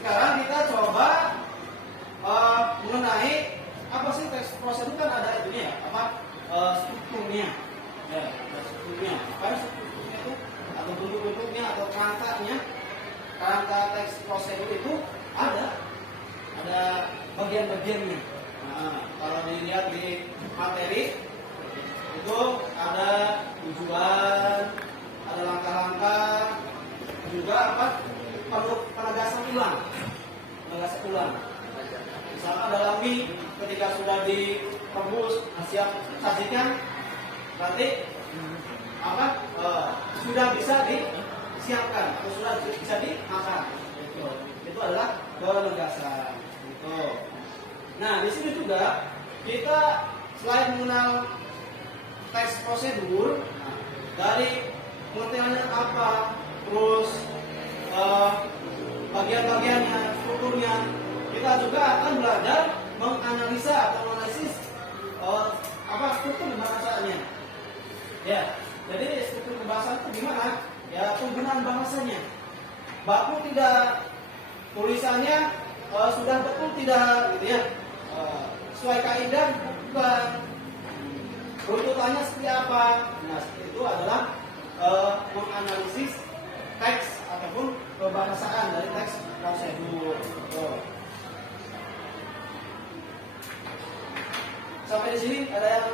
sekarang kita coba mengenai apa sih teks prosedur. Kan ada itunya ya, apa strukturnya ya, strukturnya apa strukturnya itu, atau bentuk-bentuknya atau kerangkanya. Kerangka teks prosedur itu ada bagian-bagiannya. Nah, kalau dilihat di materi itu ada tujuan, ada langkah-langkah, juga apa perlu penegasan ulang. Misalkan dalam mie ketika sudah direbus siap sajikan, berarti apa sudah bisa disiapkan atau sudah bisa dimakan. Itu adalah penegasan. Gitu. Nah, di sini juga kita selain mengenal teks prosedur, dari pengertiannya apa, terus bagian-bagiannya, strukturnya, kita juga akan belajar menganalisa atau menganalisis apa struktur pembahasannya. Ya, jadi struktur pembahasan itu gimana? Ya, penggunaan bahasanya. Baku tidak, tulisannya sudah betul tidak, gitu ya. Sesuai kaidah bukan. Runtutannya seperti apa? Nah, itu adalah menganalisis teks ataupun pembahasaan dari teks prosedur. Sampai di sini ada yang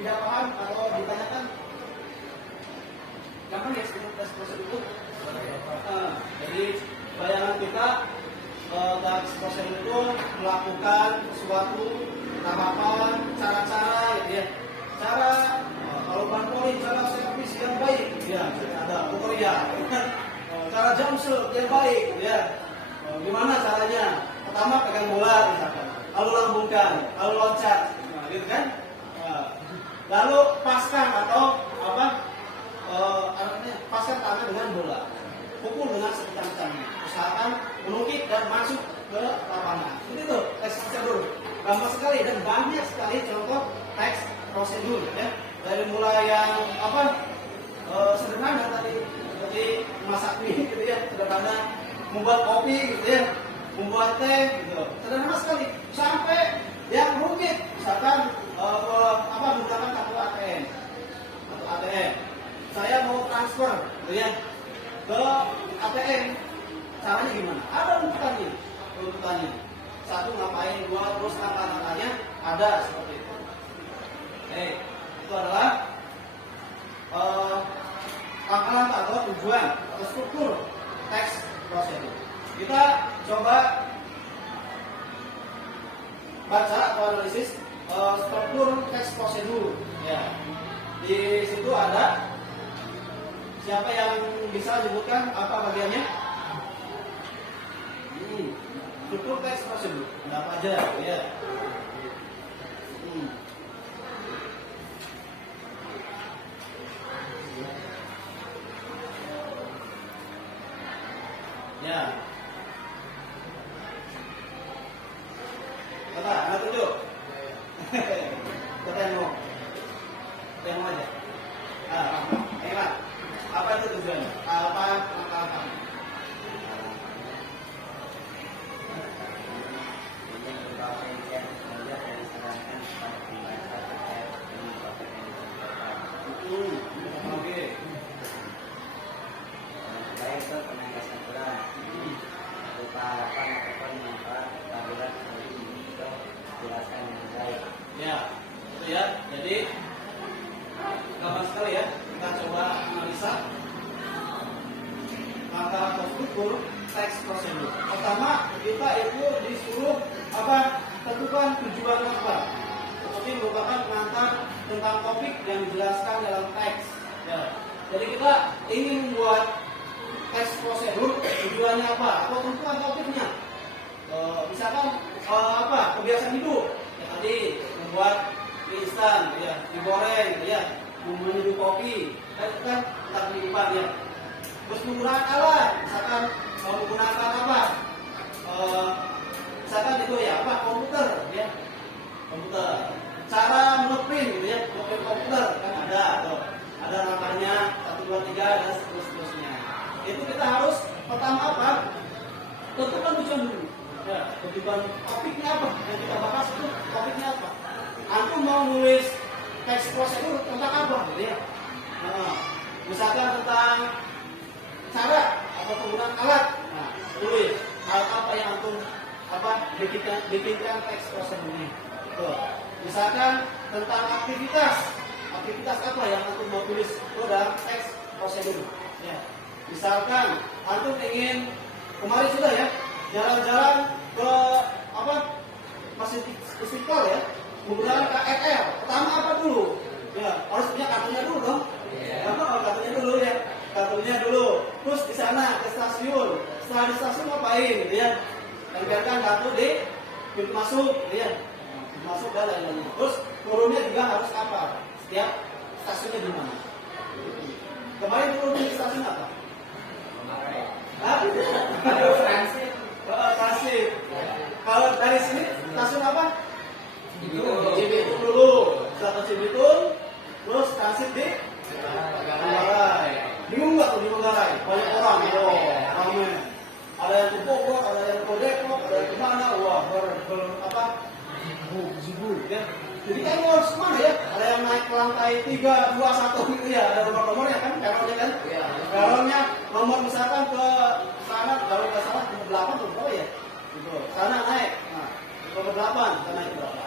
tidak paham atau ditanyakan? Gampang ya sebelum teks prosedur itu? Jadi bayangan kita teks prosedur itu melakukan suatu tahapan, cara-cara, gitu ya. Cara kalau banpoli, cara servis yang baik, ya ada tutorial. Cara jamsel yang baik, ya. Gimana caranya? Pertama pegang bola, misalkan. Lalu lambungkan, lalu loncat, gitu kan? Lalu paskan atau apa? Paskan tangan dengan bola, pukul dengan sekencang-kencangnya. Usahakan menukik dan masuk ke lapangan. Itu teks prosedur. Gampang sekali dan banyak sekali contoh teks prosedur, ya. Dari mulai yang apa sederhana tadi, seperti memasak mie, gitu ya, sederhana, membuat kopi, gitu ya, membuat teh, gitu, sederhana sekali, sampai yang rumit, misalkan menggunakan kartu ATM, saya mau transfer, gitu ya, ke ATM, caranya gimana? Ada runtutannya. Satu ngapain, dua, terus angka-angkanya ada seperti itu. Itu adalah langkah-langkah atau tujuan atau struktur teks prosedur. Kita coba baca atau analisis struktur teks prosedur. Ya, di situ ada. Siapa yang bisa menyebutkan apa bagiannya? Struktur teks prosedur. Ada apa aja? Ya. Ya. Kata, anak tunjuk. Kata yang mau aja. Enak. Apa itu tujuannya? Apa? Oke. Saya itu penegasan ulang berupa harapan ataupun manfaat kehadiran hari ini itu jelaskan dengan baik. Ya, itu ya. Jadi gampang sekali ya. Kita coba analisa langkah atau struktur teks prosedur. Pertama, kita itu disuruh tentukan tujuan apa. Seperti merupakan pengantar tentang topik yang dijelaskan dalam teks. Ya. Jadi kita ingin membuat teks prosedur, tujuannya apa? Atau tentukan topiknya. Misalkan kebiasaan hidup. Ya, tadi membuat mie instan, ya, digoreng, ya, menyeduh kopi, kan terlibat ya. Terus menggunakan alat, misalkan menggunakan misalkan itu ya komputer, ya, komputer. Cara ngeprint, gitu ya, ngeprint komputer kan ada langkahnya 1, 2, 3 dan seterusnya. Itu kita harus pertama tentukan tujuan dulu. Ya, tujuan topiknya apa? Yang kita bahas itu topiknya apa? Antum mau nulis teks prosedur tentang apa? Gitu ya. Nah, misalkan tentang cara atau penggunaan alat. Nah, tulis alat apa yang antum bikinkan teks prosedurnya. Tuh. Misalkan tentang aktivitas apa yang antum mau tulis dalam teks prosedur. Ya. Misalkan antum ingin kemarin sudah ya jalan-jalan ke Masjid Istiqlal ya, menggunakan KRL. Pertama apa dulu? Ya, harus punya kartunya dulu dong. Kartunya dulu ya. Kartunya dulu. Terus di sana ke stasiun. Setelah di stasiun ngapain? Gitu ya. Tempelkan kartu di pintu masuk, gitu ya. Pintu masuk dan lain-lain. Terus turunnya juga harus apa? Setiap stasiunnya di mana? Kemarin turun di stasiun apa? Transit. Kalau dari sini stasiun apa? Cibitung dulu. Setelah Cibitung, terus transit di Manggarai. Bingung nggak tuh di Manggarai? Banyak orang, ramai. Ada yang ke Bogor, ada yang ke Depok, ada yang kemana? Wah, zibur, ya. Jadi kan harus kemana ya? Ada yang naik ke lantai 3, 2, 1 gitu ya. Ada nomor-nomornya kan? Peronnya kan? Peronnya nomor misalkan ke sana, kalau nggak salah nomor 8 atau berapa ya? Gitu. Sana naik. Nah, nomor 8, kita naik berapa?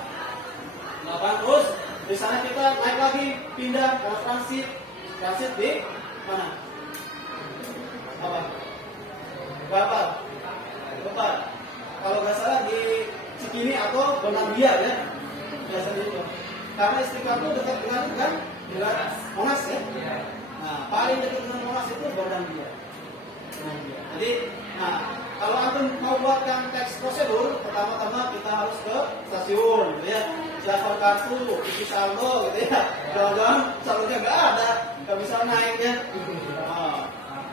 8 terus di sana kita naik lagi, pindah ke transit. Transit di mana? Apa? Berapa? Kalau nggak salah di Cikini atau Gondangdia ya. Biasanya itu. Karena Istiqlal itu dekat dengan Monas ya. Nah, paling dekat dengan Monas itu Gondangdia. Jadi, kalau antum mau buatkan teks prosedur, pertama-tama kita harus ke stasiun, gitu ya. Siapkan kartu, isi saldo, gitu ya. Jangan-jangan saldonya nggak ada, nggak bisa naik ya.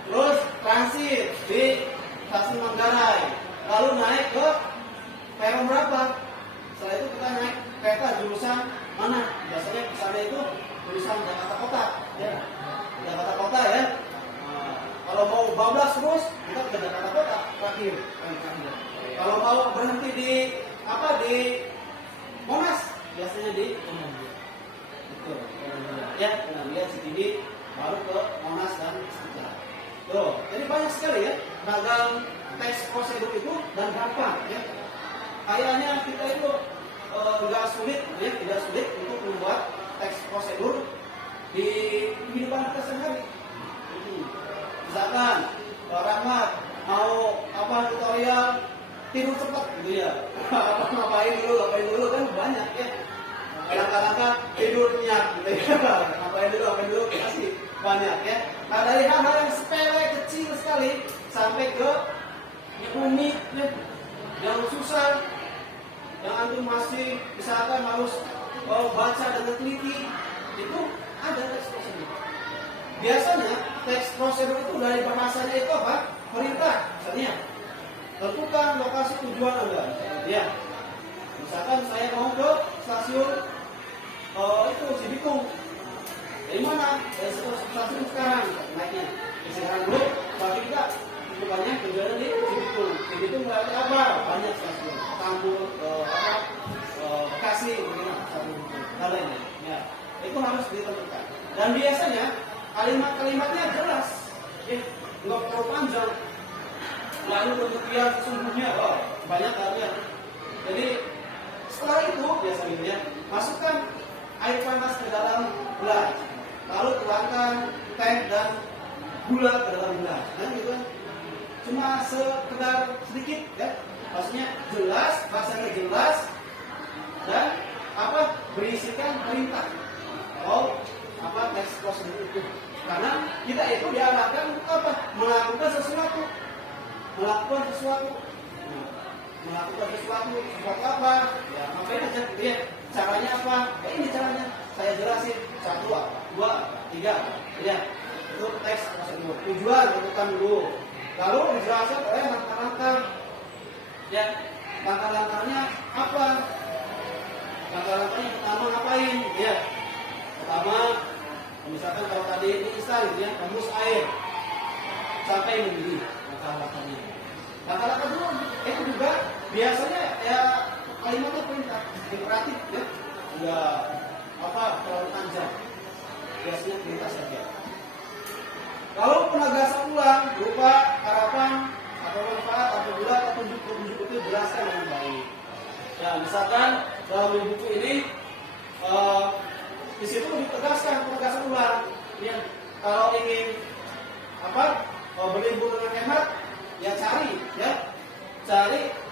Terus transit di stasiun Manggarai, lalu naik ke peron berapa? Setelah itu kita naik kereta jurusan mana? Biasanya ke sana itu jurusan Jakarta Kota, ya. Jakarta Kota ya. Kalau mau bablas terus, kita ke Jakarta Kota terakhir. Kalau mau berhenti di Monas, biasanya di Gondangdia. Itu. Ya, Gondangdia Cikini baru ke Monas dan Istiqlal. Tuh, jadi banyak sekali ya ragam teks prosedur itu dan gampang ya. Kayaknya kita itu tidak sulit untuk membuat teks prosedur di kehidupan kita sehari. Misalkan Rahmat mau tutorial tidur cepat gitu ya. Ngapain dulu kan banyak ya. Kadang-kadang tidur nyenyak gitu ya. Ngapain dulu kasih banyak ya. Nah, dari hal-hal yang sepele kecil sekali sampai ke yang unik ya, yang susah, yang antum masih misalkan harus baca dengan teliti, itu ada teks prosedur. Biasanya teks prosedur itu dari bahasanya itu apa? Perintah. Misalnya, tentukan lokasi tujuan Anda. Ya, misalkan saya mau ke stasiun itu Cibitung. Dari mana? Dari stasiun sekarang naiknya. Sekarang dulu, tapi kita tujuannya di Cibitung. Cibitung berarti apa? Banyak stasiun. Tambun, Bekasi, dan lainnya. Ya, itu harus ditentukan. Dan biasanya kalimat-kalimatnya jelas, nggak terlalu panjang. Lalu pengertian sesungguhnya, banyak kalian. Jadi setelah itu biasanya masukkan air panas ke dalam gelas, lalu tuangkan teh dan gula ke dalam gelas. Dan gitu, cuma sekedar sedikit, ya. Maksudnya jelas, bahasanya jelas, dan berisikan perintah. Teks prosedur itu. Karena kita itu diarahkan melakukan sesuatu. Melakukan sesuatu apa? Ya, ngapain aja gitu ya. Caranya apa? Ini caranya. Saya jelasin 1, 2, 3. Ya. Itu teks prosedur. Tujuan tentukan dulu. Lalu dijelaskan oleh langkah-langkah. Ya, langkah-langkahnya apa? Langkah-langkahnya pertama ngapain? Ya. Pertama, misalkan kalau tadi ini instan gitu ya, tembus air sampai mendidih. Langkah-langkahnya. Langkah-langkah dulu biasanya ya kalimatnya perintah, imperatif ya, enggak apa terlalu panjang, biasanya perintah saja. Kalau penegasan ulang berupa harapan atau manfaat apabila petunjuk itu jelaskan dengan baik. Ya, misalkan dalam buku ini di situ ditegaskan penegasan ulang. Ya, kalau ingin apa berlibur dengan hemat, ya cari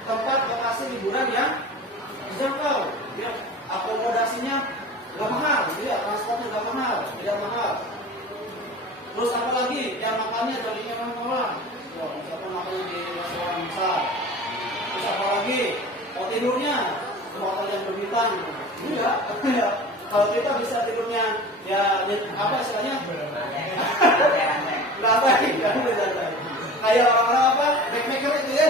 tempat lokasi liburan yang terjangkau. Ya, akomodasinya nggak mahal, ya, transportnya nggak mahal, tidak mahal. Terus apa lagi? Yang makannya jadinya orang-orang. Ya, misalkan makannya di restoran besar. Terus apa lagi? Tidurnya di hotel yang berbintang. Enggak. Kalau kita bisa tidurnya ya apa istilahnya? Lantai. Kayak orang-orang apa? Backpacker itu ya.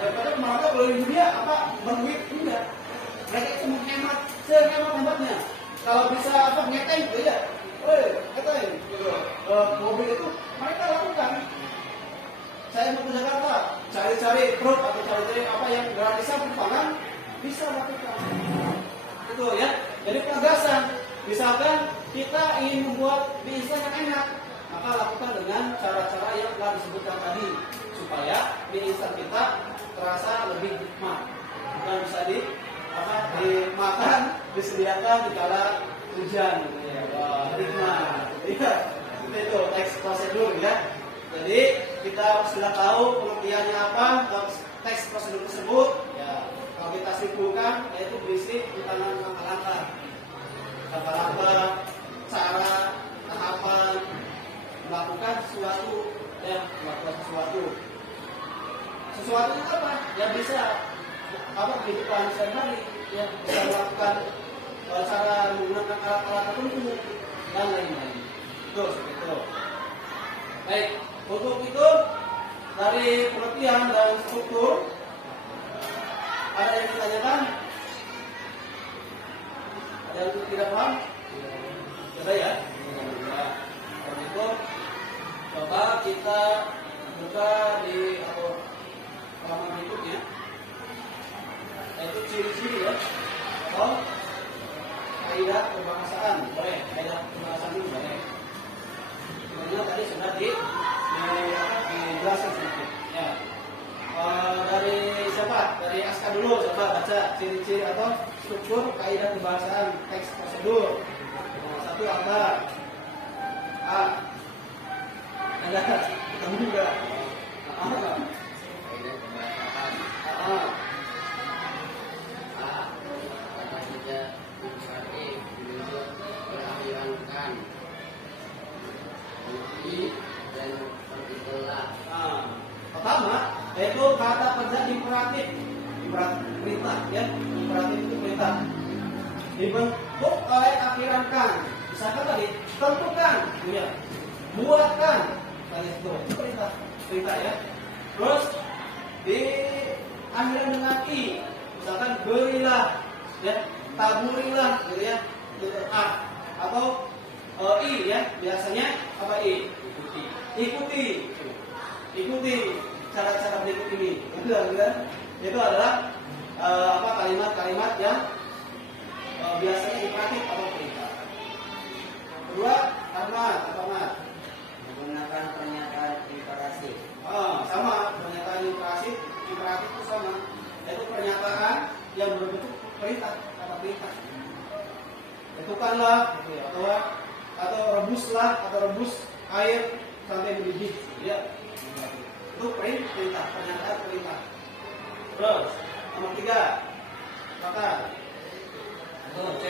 Backpacker kemana keliling dunia apa? Berduit enggak. Mereka itu menghemat sehemat-hematnya. Kalau bisa apa ngeteng gitu ya. Ngeteng gitu. Mobil itu mereka lakukan. Saya mau ke Jakarta, cari-cari truk atau cari-cari apa yang gratisan penerbangan bisa lakukan. Itu ya. Jadi penegasan. Misalkan kita ingin membuat mie instan yang enak, maka lakukan dengan cara-cara yang telah disebutkan tadi supaya mie instan kita terasa lebih nikmat. Dan bisa dimakan, disediakan di kala hujan, gitu ya. Wah, nikmat. Ya, itu teks prosedur ya. Jadi kita sudah tahu pengertiannya apa teks prosedur tersebut. Ya, kalau kita simpulkan, yaitu berisi tentang langkah-langkah, cara, tahapan melakukan sesuatu, ya, melakukan sesuatu. Sesuatunya apa? Ya bisa apa kehidupan sehari-hari, ya bisa melakukan cara menggunakan alat-alat tertentu dan lain-lain. Itu seperti itu. Baik, untuk itu dari pengertian dan struktur ada yang ditanyakan? Ada yang tidak paham? Ada ya? Nah, kalau itu coba kita buka di halaman berikutnya, yaitu ciri-ciri ya, atau kaidah perbahasaan. Boleh, kaidah perbahasaan dulu boleh. Sebenarnya tadi sudah dijelaskan sedikit. Ya. Dari siapa? Dari Aska dulu, coba baca ciri-ciri atau struktur kaidah pembahasan teks prosedur. Satu apa? A. Ada ketemu juga. Kaidah pembahasan. Kata tidak imperatif menunjuk melahirankan bukti dan perintah. Pertama, yaitu kata kerja imperatif, perintah ya, imperatif itu perintah. Dibentuk oleh akhirankan, misalkan tadi tentukan, ya, buatkan, tadi itu perintah ya. Terus di akhiran dengan i, misalkan berilah, ya, taburilah, gitu ya, gitu, a atau i ya, biasanya apa i? Ikuti cara-cara berikut ini. Itu adalah kalimat-kalimat yang biasanya imperatif atau perintah. Kedua, amat. Menggunakan pernyataan imperatif. Sama pernyataan imperatif itu sama. Yaitu pernyataan yang berbentuk perintah, kata perintah. Tentukanlah, gitu ya, atau rebus air sampai mendidih, ya. Itu perintah, pernyataan perintah. Terus, nomor 3, kata. Tuh, C.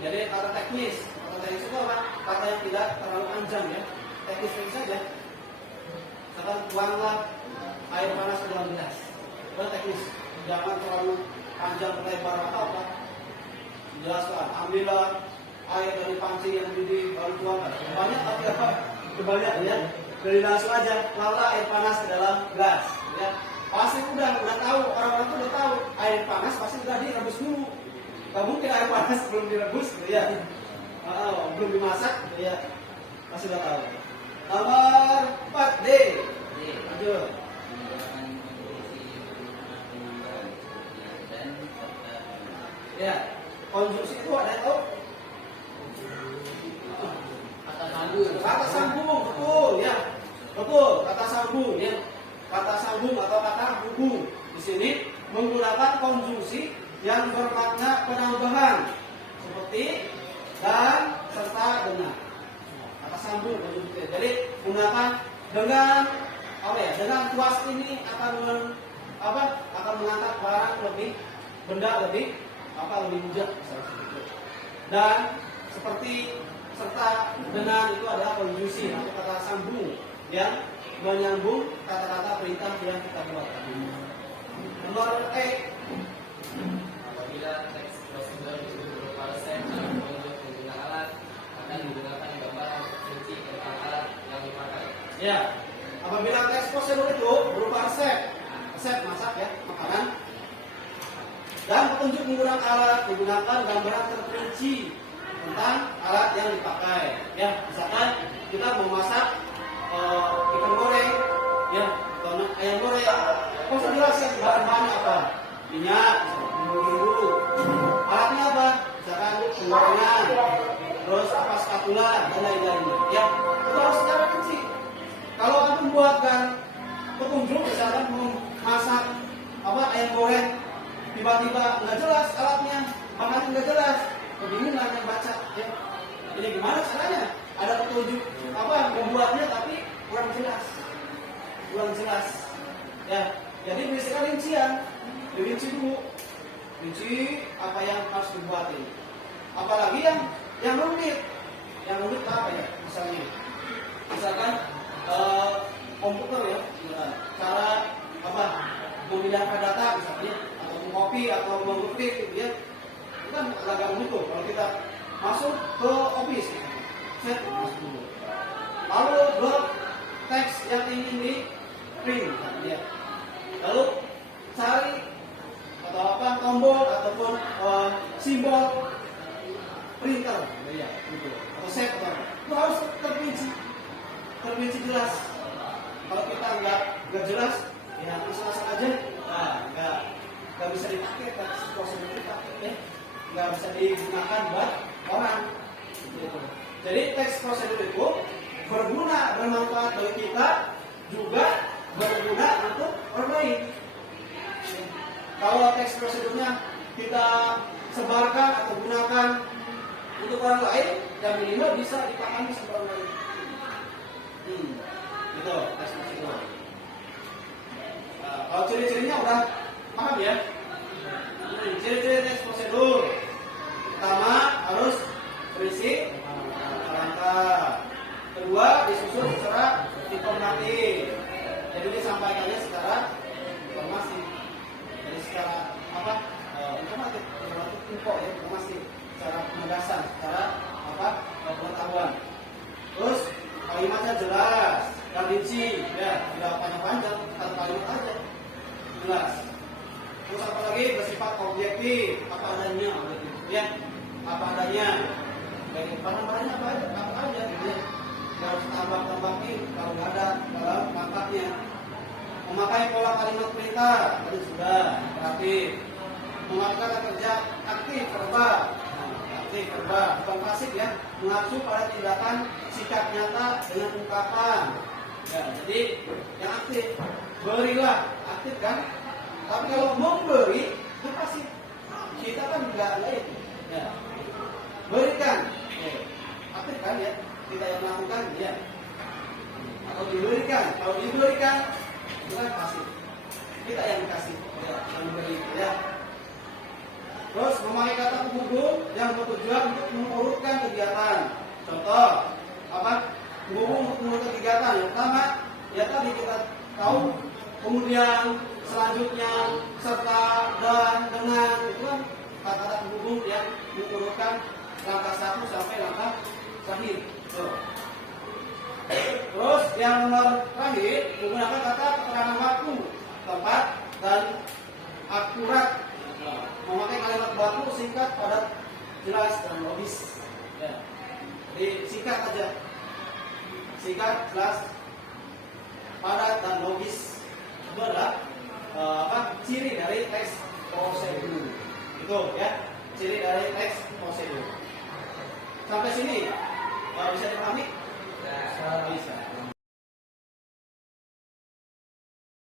Jadi kata teknis itu apa? Kata yang tidak terlalu panjang ya, teknis saja. Misalkan tuanglah air panas ke dalam gelas. Itu teknis, jangan terlalu panjang lebar atau apa. Jelaskan, ambillah air dari panci yang mendidih baru tuangkan. Banyak tapi apa? Kebanyakan ya. Jadi langsung aja, lalah air panas ke dalam gelas. Ya. Pasti udah tahu, orang-orang tuh udah tahu air panas pasti udah direbus dulu. Gak mungkin air panas belum direbus, gitu ya. Belum dimasak, gitu ya. Pasti udah tahu. Nomor 4, D. sambung ya. Kata sambung atau kata hubung di sini menggunakan konjungsi yang bermakna penambahan seperti dan serta dengan. Kata sambung konjungsi. Jadi gunakan dengan apa ya? Dengan tuas ini akan akan mengangkat barang lebih benda lebih mudah misalnya seperti itu. Dan seperti serta dengan itu adalah konjungsi atau kata sambung yang menyambung kata-kata perintah yang kita buat. Nomor E. Apabila teks prosedur itu berupa resep atau untuk menggunakan alat, akan menggunakan gambar kunci tentang alat yang dipakai. Ya, apabila teks prosedur itu berupa resep masak ya, makanan, dan petunjuk menggunakan alat, menggunakan gambaran terperinci tentang alat yang dipakai. Ya, misalkan kita mau masak ikan goreng, ya, atau ayam goreng, kok jelas ya bahan-bahannya apa? Minyak, bumbu, alatnya apa? Misalkan penggorengan, terus spatula dan lain-lainnya. Ya, itu harus secara kecil. Kalau kamu membuatkan petunjuk, misalkan memasak ayam goreng, tiba-tiba nggak jelas alatnya, bahannya nggak jelas, kebingungan yang baca. Ya, ini gimana caranya? Ada petunjuk membuatnya tapi kurang jelas. Ya, jadi berikan rincian, dirinci dulu, rinci apa yang harus dibuat ini. Apalagi yang rumit apa ya? Misalkan komputer ya, cara memindahkan data misalnya, atau mengcopy atau mengetik gitu ya, itu kan agak rumit tuh. Kalau kita masuk ke Office, set masuk dulu. Lalu blok teks yang ingin di print, ya. Lalu cari atau tombol ataupun simbol printer, ya, gitu. Atau set itu harus terperinci jelas. Kalau kita nggak jelas, ya asal-asal aja, nggak bisa dipakai teks prosedur dipakai, ya, nggak bisa digunakan buat orang. Gitu. Jadi teks prosedur itu bermanfaat bagi kita, juga berguna untuk orang lain. Kalau teks prosedurnya kita sebarkan atau gunakan untuk orang lain, yang minimal bisa dipahami sama orang lain. Gitu, teks prosedur. Kalau ciri-cirinya udah paham ya? Ciri-ciri teks prosedur. Pertama, harus berisi kerangka. Kedua, disusun secara informatif. Jadi disampaikannya secara informasi. Jadi secara informatif info ya, informasi secara penegasan, secara pengetahuan. Terus kalimatnya jelas dan rinci, ya, tidak panjang-panjang, satu kalimat aja jelas. Terus apa lagi? Bersifat objektif, apa adanya, ya, apa adanya. Baik, bahan-bahannya apa aja, gitu ya. Nggak harus tambah-tambahin kalau nggak ada dalam pangkatnya. Memakai pola kalimat perintah, tadi sudah imperatif. Melakukan kerja aktif verba, bukan pasif ya, mengacu pada tindakan sikap nyata dengan ungkapan. Ya, jadi yang aktif, berilah, aktif kan? Tapi kalau memberi itu pasif. Kita kan nggak itu. Ya. Berikan, aktif kan ya? Kita yang melakukan, ya. Atau diberikan, kalau diberikan itu kan pasif. Kita yang dikasih, ya, yang memberi, ya. Terus memakai kata penghubung yang bertujuan untuk mengurutkan kegiatan. Contoh, penghubung untuk mengurutkan kegiatan. Yang pertama, ya tadi kita tahu. Kemudian selanjutnya serta dan dengan itu kan kata-kata penghubung yang mengurutkan langkah 1 sampai langkah terakhir. Terus yang nomor terakhir menggunakan kata keterangan waktu, tempat dan akurat. Memakai kalimat baku, singkat, padat, jelas dan logis. Ya. Jadi singkat aja, singkat, jelas, padat dan logis. Itu adalah ciri dari teks prosedur. Itu ya, ciri dari teks prosedur. Sampai sini bisa dipahami? Bisa.